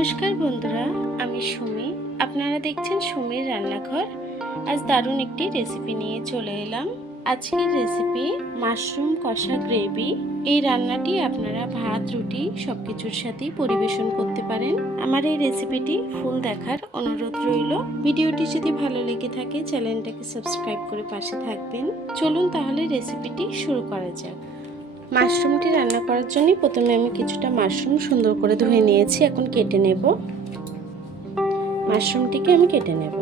নমস্কার বন্ধুরা, আমি সুমি। আপনারা দেখছেন সুমির রান্নাঘর। আজ দারুণ একটি রেসিপি নিয়ে চলে এলাম। আজকের রেসিপি মাশরুম কষা গ্রেভি। এই রান্নাটি আপনারা ভাত, রুটি সব কিছুর সাথেই পরিবেশন করতে পারেন। আমার এই রেসিপিটি ফুল দেখার অনুরোধ রইল। ভিডিওটি যদি ভালো লেগে থাকে চ্যানেলটাকে সাবস্ক্রাইব করে পাশে থাকবেন। চলুন তাহলে রেসিপিটি শুরু করা যাক। মাশরুমটি রান্না করার জন্য প্রথমে আমি কিছুটা মাশরুম সুন্দর করে ধুয়ে নিয়েছি। এখন কেটে নেব। মাশরুমটিকে আমি কেটে নেব।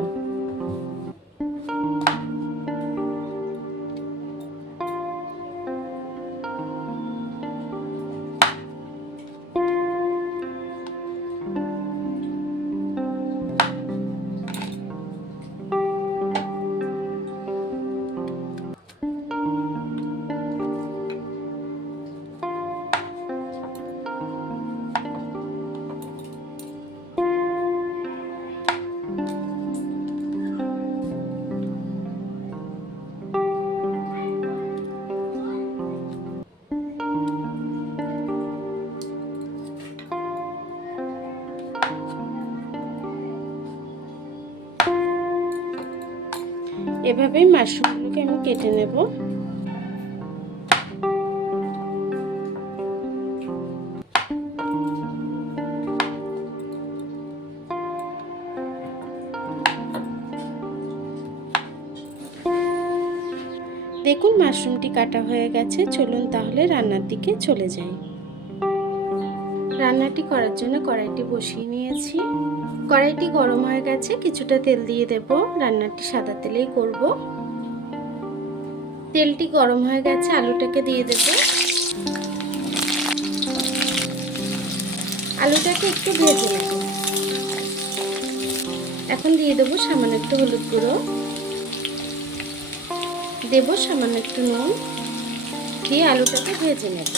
এভাবেই মাশরুমগুলোকে আমি কেটে নেব। দেখুন মাশরুমটি কাটা হয়ে গেছে। চলুন তাহলে রান্নার দিকে চলে যাই। রান্নাটি করার জন্য কড়াইটি বসিয়ে নিয়েছি। কড়াইটি গরম হয়ে গেছে। কিছুটা তেল দিয়ে দেব। রান্নাটি সাদা তেলেই করব। তেলটি গরম হয়ে গেছে। আলুটাকে দিয়ে দেব। আলুটাকে একটু ভেজে নেব। এখন দিয়ে দেব সামান্য একটু হলুদ গুঁড়ো, দেব সামান্য একটু নুন, দিয়ে আলুটাকে ভেজে নেব।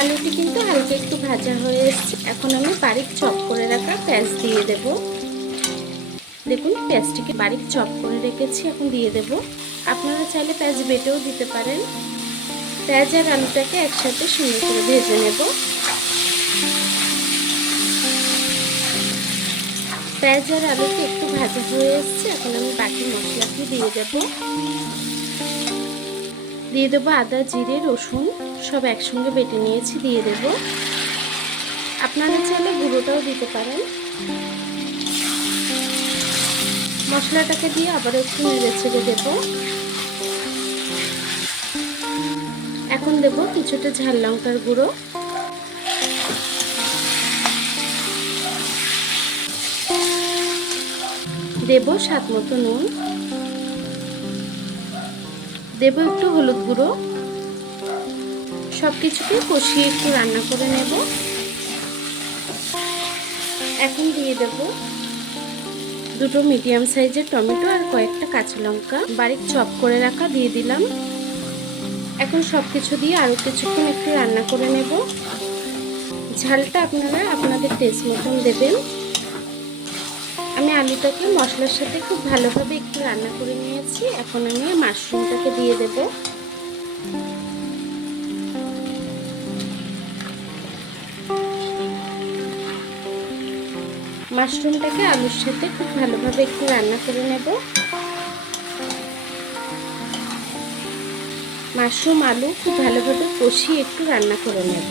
আলুটি কিন্তু হালকা একটু ভাজা হয়ে এসেছে। এখন আমি বারিক চপ করে রাখা পেঁয়াজ দিয়ে দেব। দেখুন পেঁয়াজটিকে বারিক চপ করে রেখেছি, এখন দিয়ে দেব। আপনারা চাইলে পেঁয়াজ বেটেও দিতে পারেন। পেঁয়াজ আর আলুটাকে একসাথে সুন্দর করে ভেজে নেব। পেঁয়াজ আর আলুটি একটু ভাজা হয়ে এসেছে। এখন আমি বাকি মশলাটি দিয়ে দেব। দিয়ে দেবো আদা, জিরে, রসুন সব একসঙ্গে বেটে নিয়েছি, দিয়ে দেব। আপনারা চাইলে গুঁড়োটাও দিতে পারেন। মশলাটাকে দিয়ে আবার একটু নেড়ে ছেড়ে দেব। এখন দেব কিছুটা ঝাল লঙ্কার গুঁড়ো, দেব স্বাদ মতো নুন, দেব একটু হলুদ গুঁড়ো। সবকিছুকে কষিয়ে একটু রান্না করে নেব। এখন দিয়ে দেব দুটো মিডিয়াম সাইজের টমেটো আর কয়েকটা কাঁচা লঙ্কা বারিক চপ করে রাখা দিয়ে দিলাম। এখন সবকিছু দিয়ে আরো কিছুক্ষণ একটু রান্না করে নেব। ঝালটা আপনারা আপনাদের টেস্ট মতন দেবেন। আমি আলুটাকে মশলার সাথে খুব ভালোভাবে একটু রান্না করে নিয়েছি। এখন আমি মাশরুমটাকে দিয়ে দেব। মাশরুমটাকে আলুর সাথে খুব ভালোভাবে একটু রান্না করে নেব। মাশরুম আলু খুব ভালোভাবে কষিয়ে একটু রান্না করে নেব।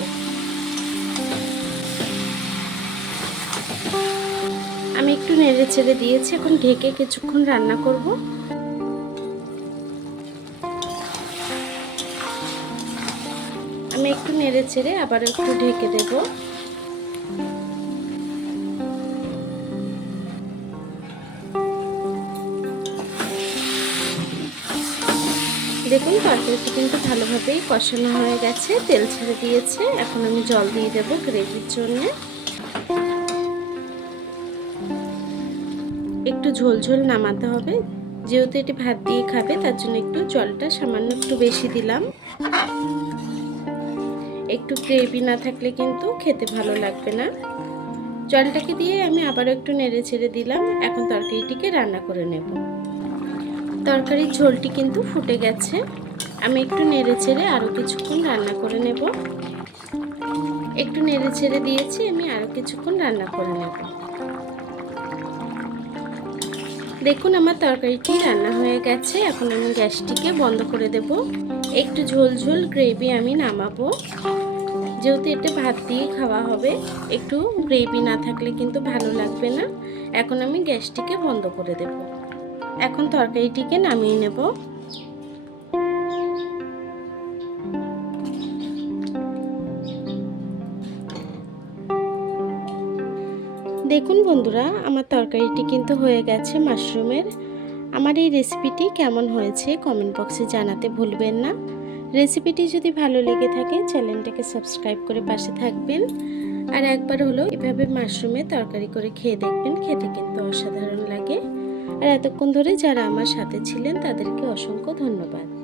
আমি একটু নেড়ে চেড়ে দিয়েছি। এখন ঢেকে কিছুক্ষণ রান্না করব। আমি একটু নেড়ে চেড়ে আবার একটু ঢেকে দেব। দেখুন তরকারিটা কিন্তু ভালোভাবেই কষানো হয়ে গেছে, তেল ছেড়ে দিয়েছে। এখন আমি জল দিয়ে দেব গ্রেভির জন্য। একটু ঝোল ঝোল নামাতে হবে, যেহেতু এটি ভাত দিয়ে খাবে তার জন্য একটু জলটা সামান্য একটু বেশি দিলাম। একটু গ্রেভি না থাকলে কিন্তু খেতে ভালো লাগবে না। জলটাকে দিয়ে আমি আবার একটু নেড়ে ছেড়ে দিলাম। এখন তরকারিটিকে রান্না করে নেব। তরকারির ঝোলটি কিন্তু ফুটে গেছে। আমি একটু নেড়ে চেড়ে আরও কিছুক্ষণ রান্না করে নেব। একটু নেড়ে ছেড়ে দিয়েছি, আমি আরও কিছুক্ষণ রান্না করে নেব। দেখুন আমার তরকারিটি রান্না হয়ে গেছে। এখন আমি গ্যাসটিকে বন্ধ করে দেব। একটু ঝোল ঝোল গ্রেভি আমি নামাবো। যেহেতু এটা ভাত দিয়ে খাওয়া হবে, একটু গ্রেভি না থাকলে কিন্তু ভালো লাগবে না। এখন আমি গ্যাসটিকে বন্ধ করে দেব। এখন তরকারিটিকে নামিয়ে নেব। দেখুন বন্ধুরা, আমার তরকারিটি কিন্তু হয়ে গেছে মাশরুমের। আমার এই রেসিপিটি কেমন হয়েছে কমেন্ট বক্সে জানাতে ভুলবেন না। রেসিপিটি যদি ভালো লেগে থাকে চ্যানেলটাকে সাবস্ক্রাইব করে পাশে থাকবেন। আর একবার হলো এভাবে মাশরুমের তরকারি করে খেয়ে দেখবেন, খেতে কিন্তু অসাধারণ লাগে। আর এতক্ষণ ধরে যারা আমার সাথে ছিলেন তাদেরকে অসংখ্য ধন্যবাদ।